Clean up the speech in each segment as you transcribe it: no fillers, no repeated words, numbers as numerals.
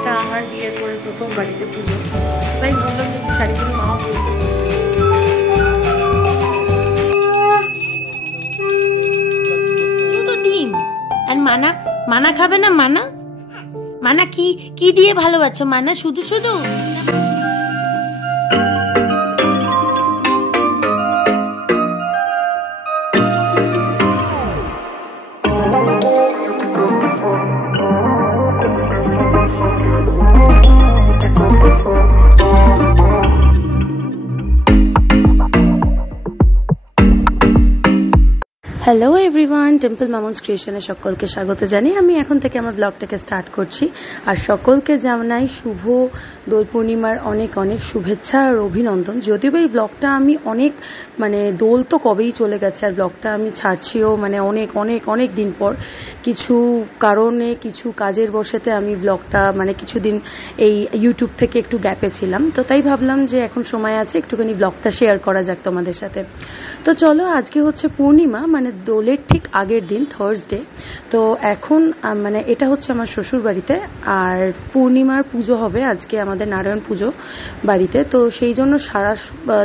এটা আমার বিয়ের পরে প্রথম বাড়িতে পুজো, তাই ভাবলাম যে শাড়ি পরে মাও বলছে মানা মানা খাবে না। মানা মানা কি দিয়ে ভালোবাসো মানা? শুধু শুধু হ্যালো এভরিওয়ান, টেম্পল মামুনস ক্রিয়েশনে সকলকে স্বাগত জানাই। আমি এখন থেকে আমার ব্লগটাকে স্টার্ট করছি, আর সকলকে জানাই শুভ দোল পূর্ণিমার অনেক অনেক শুভেচ্ছা আর অভিনন্দন। যদিও এই ব্লগটা আমি অনেক দোল তো কবেই চলে গেছে, আর ব্লগটা আমি ছাড়ছিও অনেক অনেক অনেক দিন পর। কিছু কারণে কিছু কাজের বশেতে আমি ব্লগটা কিছুদিন এই ইউটিউব থেকে একটু গ্যাপে ছিলাম, তো তাই ভাবলাম যে এখন সময় আছে একটুখানি ব্লগটা শেয়ার করা যাক তোমাদের সাথে। তো চলো, আজকে হচ্ছে পূর্ণিমা, দোলের ঠিক আগের দিন, থার্সডে। তো এখন এটা হচ্ছে আমার শ্বশুর বাড়িতে, আর পূর্ণিমার পুজো হবে আজকে আমাদের নারায়ণ পুজো বাড়িতে। তো সেই জন্য সারা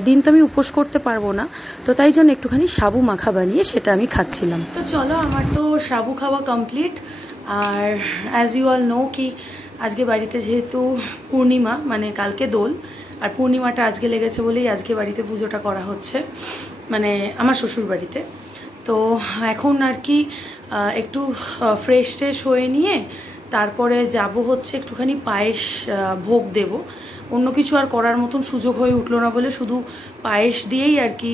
দিন তো আমি উপোস করতে পারবো না, তো তাই জন্য একটুখানি সাবু মাখা বানিয়ে সেটা আমি খাচ্ছিলাম। তো চলো, আমার তো সাবু খাওয়া কমপ্লিট। আর অ্যাজ ইউ অল নো কি আজকে বাড়িতে যেহেতু পূর্ণিমা, কালকে দোল আর পূর্ণিমাটা আজকে লেগেছে বলেই আজকে বাড়িতে পুজোটা করা হচ্ছে, আমার শ্বশুর বাড়িতে। তো এখন আর কি একটু ফ্রেশ ট্রেশ হয়ে নিয়ে তারপরে যাব হচ্ছে একটুখানি পায়েস ভোগ দেব। অন্য কিছু আর করার মতন সুযোগ হয়ে উঠলো না বলে শুধু পায়েস দিয়েই আর কি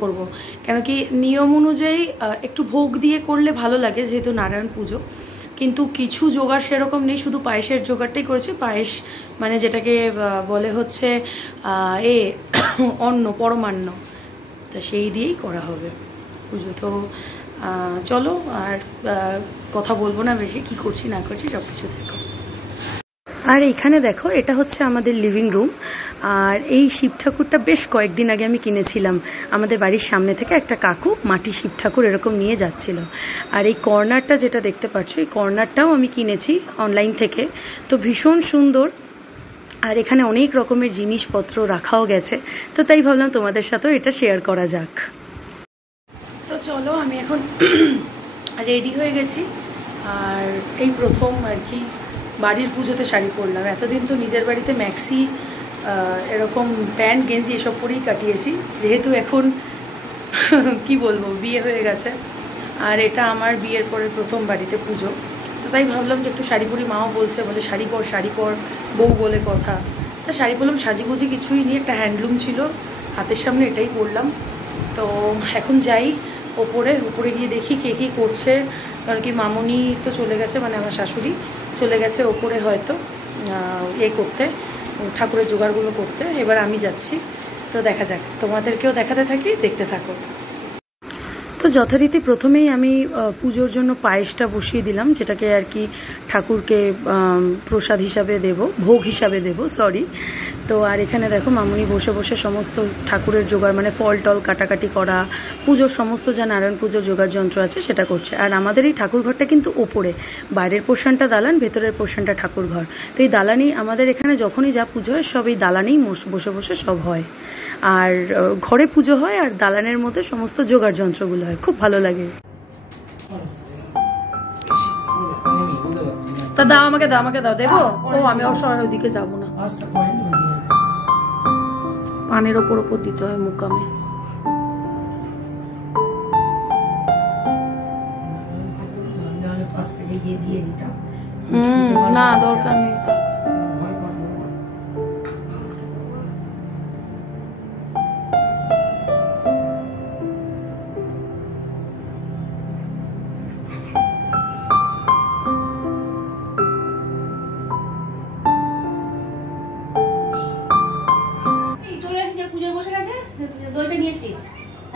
করব। কেন কি নিয়ম অনুযায়ী একটু ভোগ দিয়ে করলে ভালো লাগে যেহেতু নারায়ণ পুজো, কিন্তু কিছু জোগাড় সেরকম নেই, শুধু পায়েসের জোগাড়টাই করেছি। পায়েস যেটাকে বলে হচ্ছে অন্ন, পরমান্ন, তা সেই দিয়েই করা হবে পুজো। তো চলো, আর কথা বলবো না বেশি, কি করছি না করছি সব কিছু দেখো। আর এইখানে দেখো, এটা হচ্ছে আমাদের লিভিং রুম। আর এই শিব ঠাকুরটা বেশ কয়েকদিন আগে আমি কিনেছিলাম আমাদের বাড়ির সামনে থেকে। একটা কাকু মাটি শিব ঠাকুর এরকম নিয়ে যাচ্ছিল। আর এই কর্নারটা যেটা দেখতে পাচ্ছ, এই কর্নারটাও আমি কিনেছি অনলাইন থেকে, তো ভীষণ সুন্দর। আর এখানে অনেক রকমের জিনিসপত্র রাখাও গেছে, তো তাই ভাবলাম তোমাদের সাথেও এটা শেয়ার করা যাক। তো চলো, আমি এখন রেডি হয়ে গেছি, আর এই প্রথম আর কি বাড়ির পুজোতে শাড়ি পরলাম। এতদিন তো নিজের বাড়িতে ম্যাক্সি, এরকম প্যান্ট গেঞ্জি এসব পরেই কাটিয়েছি, যেহেতু এখন কি বলবো বিয়ে হয়ে গেছে, আর এটা আমার বিয়ের পরে প্রথম বাড়িতে পুজো। তো তাই ভাবলাম যে একটু শাড়ি পরি, মাও বলছে বলে শাড়ি পর বউ বলে কথা। তা শাড়ি পরলাম, সাজিগুজি কিছুই নিয়ে, একটা হ্যান্ডলুম ছিল হাতের সামনে, এটাই পরলাম। তো এখন যাই ওপরে গিয়ে দেখি কে কী করছে, কারণ কি মামনি তো চলে গেছে, আমার শাশুড়ি চলে গেছে ওপরে হয়তো করতে, ঠাকুরের জোগাড়গুলো করতে। এবার আমি যাচ্ছি, তো দেখা যাক, তোমাদেরকেও দেখাতে থাকি, দেখতে থাকো। তো যথারীতি প্রথমেই আমি পুজোর জন্য পায়েসটা বসিয়ে দিলাম, যেটাকে আর কি ঠাকুরকে প্রসাদ হিসাবে দেব, ভোগ হিসাবে দেব, সরি। তো আর এখানে দেখো মামুনি বসে বসে সমস্ত ঠাকুরের জোগাড়, ফল টল কাটাকাটি করা, পুজোর সমস্ত যা নারায়ণ পুজোর জোগাড় যন্ত্র আছে সেটা করছে। আর আমাদের এই ঠাকুর ঘরটা কিন্তু ওপরে, বাইরের পোর্শনটা দালান, ভেতরের পোর্শনটা ঠাকুর ঘর। তো এই দালানেই আমাদের এখানে যখনই যা পুজো হয় সব এই দালানেই বসে বসে সব হয়। আর ঘরে পুজো হয় আর দালানের মধ্যে সমস্ত জোগাড় যন্ত্রগুলো হয়, খুব ভালো লাগে। তা দাও, আমাকে দাও, দেবো? ও আমি অসহায় ওইদিকে যাবো না, পানের ওপর দিতে হয় মুকামে। না দরকার নেই। দইটা নিয়ে এসছি,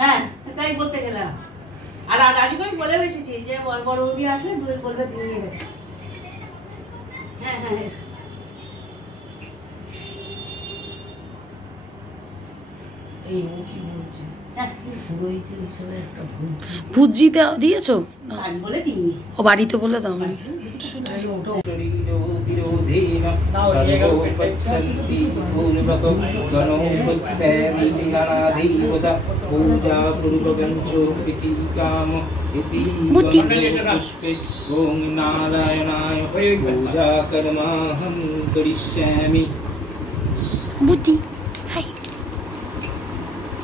হ্যাঁ তাই বলতে গেলাম। আর রাজুকে আমি বলে এসেছি যে বড় বৌদি আসলে দই বলবে দিয়ে নিয়ে গেছে। হ্যাঁ হ্যাঁ, এই ও কি বলছে, পুরোহিতের হিসেবে একটা ভুজি দিয়েছো? বলে দিইনি, ও বাড়িতে বলে দাও। বুটি হাই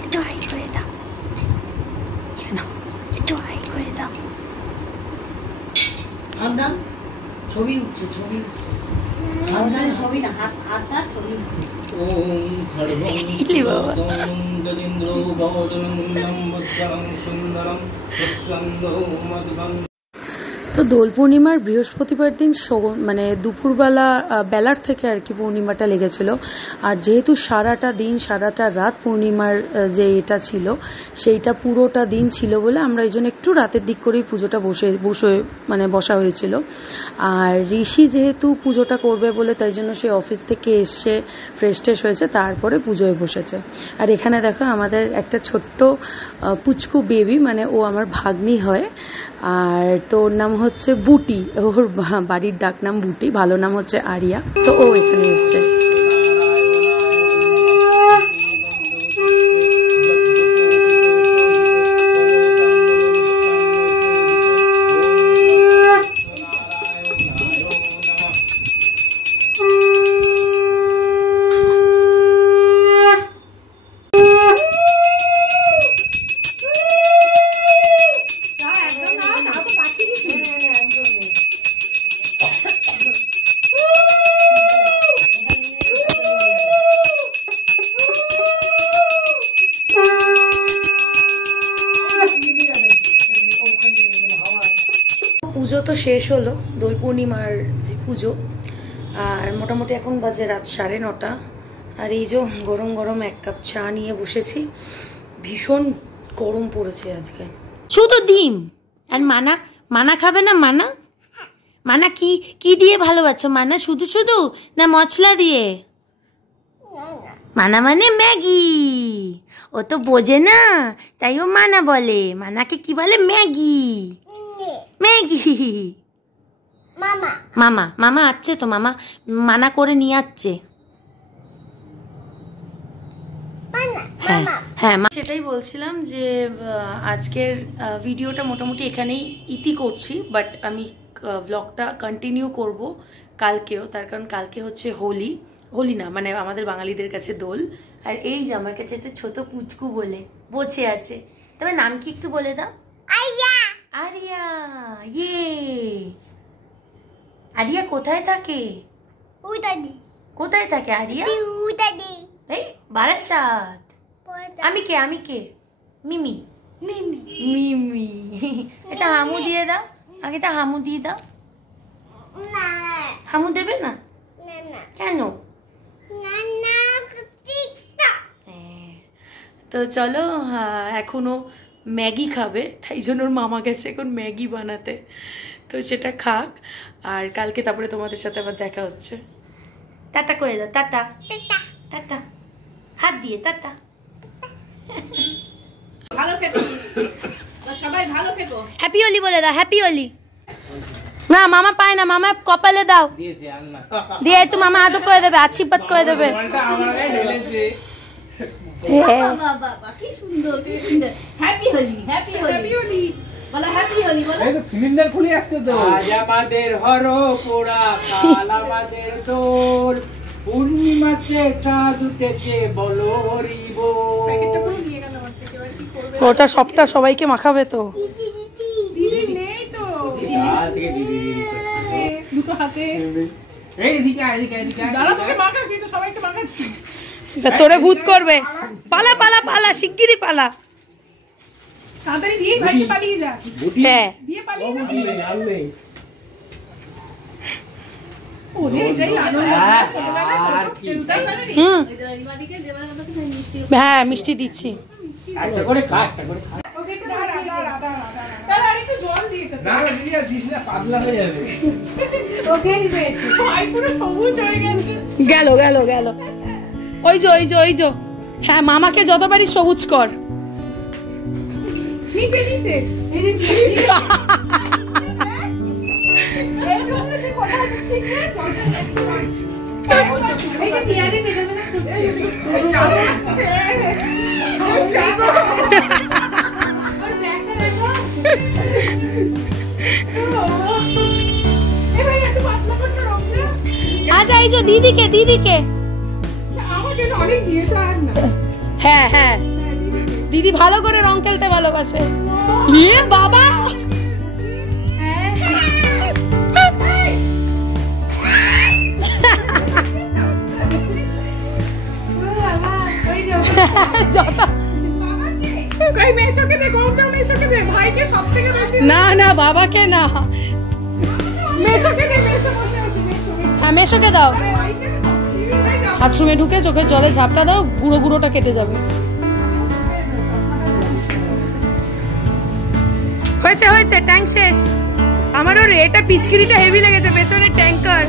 একটু হাই করে দাও না একটু হাই করে দাও আন্দান ছবি উঠছে ছবি উঠছে আন্দান ছবি না হাত হাতটা ছবি উঠছে ওম খড়গং গজেন্দ্র বদনন্দম বদ্রং সুন্দরম প্রসন্ন মদগং। তো দোল পূর্ণিমার বৃহস্পতিবার দিন মানে দুপুরবেলা বেলার থেকে আর কি পূর্ণিমাটা লেগেছিল। আর যেহেতু সারাটা দিন সারাটা রাত পূর্ণিমার যে এটা ছিল সেইটা পুরোটা দিন ছিল বলে আমরা এই জন্য একটু রাতের দিক করেই পুজোটা বসা হয়েছিল। আর ঋষি যেহেতু পুজোটা করবে বলে তাই জন্য সে অফিস থেকে এসে ফ্রেশ ট্রেশ হয়েছে, তারপরে পুজোয় বসেছে। আর এখানে দেখো আমাদের একটা ছোট্ট পুচকু বেবি, মানে ও আমার ভাগ্নি হয়, আর তোর নাম হচ্ছে বুটি, ওর বাড়ির ডাক নাম বুটি, ভালো নাম হচ্ছে আরিয়া। তো ও এখানে এসছে। পুজো তো শেষ হলো, দোল পূর্ণিমার যে পুজো, আর মোটামুটি এখন বাজে রাত 9:30। আর এই যে গরম গরম এক কাপ চা নিয়ে বসেছি, ভীষণ গরম পড়েছে আজকে। শুধু ডিম আর মানা খাবে না? মানা কি দিয়ে ভালোবাসো? মানা শুধু শুধু না মশলা দিয়ে? মানা মানে ম্যাগি, ও তো বোঝে না তাই ও মানা বলে। মানাকে কি বলে? ম্যাগি। মামা আসছে তো, মামা মানা করে নিয়ে আসছে। হ্যাঁ সেটাই বলছিলাম যে আজকের ভিডিওটা মোটামুটি এখানেই ইতি করছি, বাট আমি ব্লগটা কন্টিনিউ করব কালকেও, তার কারণ কালকে হচ্ছে হোলি না মানে আমাদের বাঙালিদের কাছে দোল। আর এই যে আমার কাছে ছোট পুচকু বলে বসে আছে, তবে নাম কি একটু বলে দাও? আরিয়া। আরিয়া কোথায় থাকে? কোথায় থাকে আরিয়া? এই বারাসাত। আমি কে? মিমি। এটা হামু দিয়ে দাও, আগে এটা হামু দিয়ে দাও। হামু দেবে না? কেন? তো চলো, এখনো ম্যাগি খাবে, তাই জন্য ওর মামা গেছে এখন ম্যাগি বানাতে, তো সেটা খাক। আর কালকে তারপরে তোমাদের সাথে আবার দেখা হচ্ছে। টাটা করে দাও, টাটা টাটা, হাত দিয়ে টাটা। ভালো থেকো সবাই, ভালো থেকো। হ্যাপি হোলি বলে দাও, হ্যাপি হোলি। না মামা পায় না, মামা কপালে দাও, দিয়ে একটু মামা আদর করে দেবে, আশীর্বাদ করে দেবে। কি সুন্দর হ্যাপি হোলি বলো, হ্যাপি হোলি বলো। এই তো সিলিন্ডার খুলে আসছে তো। আজ আমাদের হরপোড়া, কাল আমাদের দোল, পূর্ণিমাতে চাঁদ উঠেছে বলো হরি বল। প্যাকেটটা পুরো নিয়ে গেল আমার থেকে, এবার কি করবে? ওটা সবটা সবাইকে মাখাবে তো। দিদি নেই তো, দিদি দুটো হাতে। এই এদিকে দাঁড়া, তোকে মাখা, তুই তো সবাইকে মাখাচ্ছি। তোরে ভূত করবে, পালা পালা পালা, শিগগিরই পালা, তাড়াতাড়ি দিয়ে ভাইকে পালিয়ে যা। হ্যাঁ দিয়ে পালিয়ে যা। ওদের এটাই আনন্দ, ছোটবেলায় কত খেলতাম। রিমাদিকে দেবার আমাকে মিষ্টি। হ্যাঁ মিষ্টি দিচ্ছি। একটা করে খা, একটা করে খা। ওকে একটু দাঁড়া। তাহলে আরেকটু জল দিয়ে তো। না দিদি আর দিস না, পাতলা হয়ে যাবে। ওকে নিবে, আই পুরো সবুজ হয়ে গেছে। গেল ওই যে হ্যাঁ, মামাকে যতবারই সবুজ কর। নিচে এই যে আচ্ছা এই যে দিদিকে হ্যাঁ হ্যাঁ দিদি ভালো করে রং খেলতে ভালোবাসে। ইয়ে বাবা না না বাবাকে না, মেশোকে দাও। বাথরুমে ঢুকে চোখের জলে ঝাপটা দাও, গুঁড়ো গুঁড়োটা কেটে যাবে। হয়েছে হয়েছে, ট্যাঙ্ক শেষ। আমারও এটা পিচকিরিটা হেভি লেগেছে, পেছনে ট্যাঙ্কার।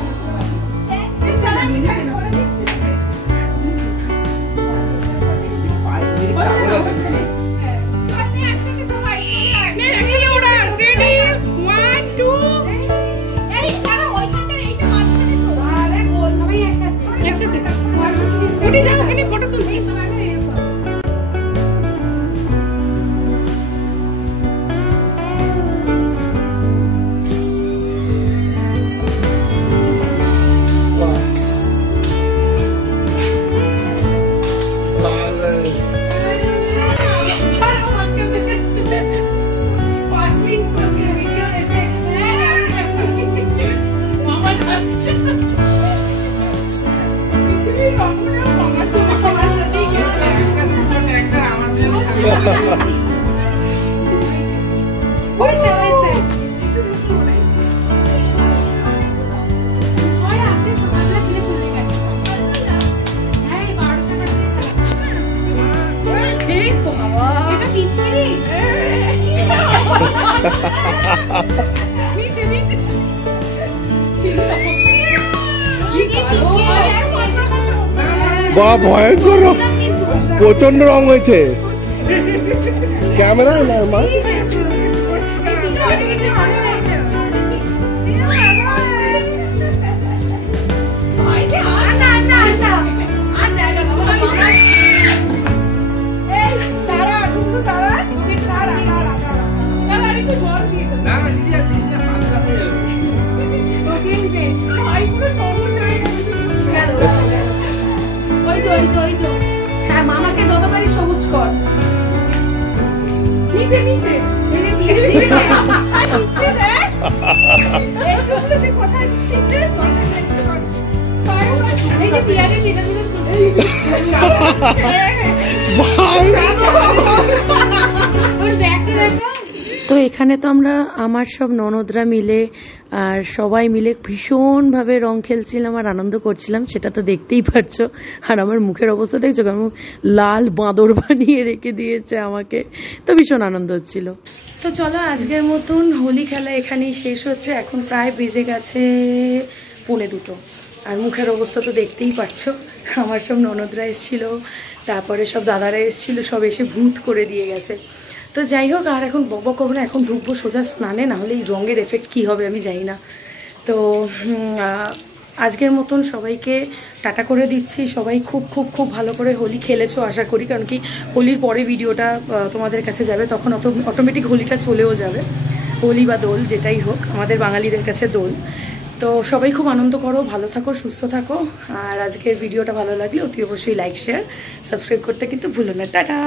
বা ভয়ঙ্কর, প্রচন্ড রং হয়েছে। ক্যামেরায় না মা, মামাকে যতবারই সবুজ কর। নিচে নিচে তো এখানে তো আমরা আমার সব ননদরা মিলে আর সবাই মিলে ভীষণভাবে রং খেলছিলাম আর আনন্দ করছিলাম, সেটা তো দেখতেই পারছো। আর আমার মুখের অবস্থা দেখছো, কারণ লাল বাঁদর বানিয়ে রেখে দিয়েছে আমাকে, তো ভীষণ আনন্দ হচ্ছিল। তো চলো আজকের মতন হোলি খেলা এখানেই শেষ হচ্ছে। এখন প্রায় বেজে গেছে 1:45, আর মুখের অবস্থা তো দেখতেই পারছো। আমার সব ননদরা এসেছিল, তারপরে সব দাদারা এসেছিল, সব এসে ভূত করে দিয়ে গেছে। তো যাই হোক, আর এখন বক করবো না, এখন ঢুকবো সোজা স্নানে, না হলে এই রঙের এফেক্ট কী হবে আমি জানি না। তো আজকের মতন সবাইকে টাটা করে দিচ্ছি। সবাই খুব খুব খুব ভালো করে হোলি খেলেছো আশা করি, কারণ কি হোলির পরে ভিডিওটা তোমাদের কাছে যাবে, তখন অটোমেটিক হোলিটা চলেও যাবে। হোলি বা দোল যেটাই হোক, আমাদের বাঙালিদের কাছে দোল। তো সবাই খুব আনন্দ করো, ভালো থাকো, সুস্থ থাকো। আর আজকের ভিডিওটা ভালো লাগলে অতি অবশ্যই লাইক, শেয়ার, সাবস্ক্রাইব করতে কিন্তু ভুলো না। টাটা।